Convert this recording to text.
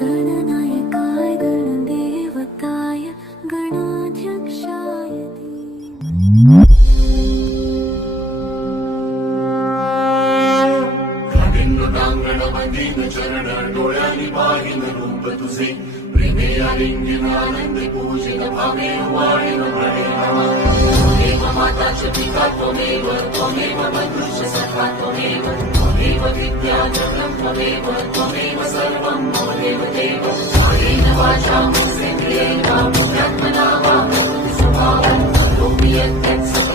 गणनायकाय गणदेवताय गणाध्यक्षाय गणपतीन चरण डोळ्यांनी पाहिन रूप तुझे प्रेमे आलिंगन आनंद पूजित भावे वाळीन त्वमेव माताच पिता त्वमेव त्वमेव मनुष्य सखा त्वमेव त्वमेव विद्याधरं त्वमेव त्वमेव सर्वं मम देवदेव कायेन वाचा मनसेन्द्रियेण बुद्ध्यात्मना वा प्रकृतिस्वभावं करोमि यत्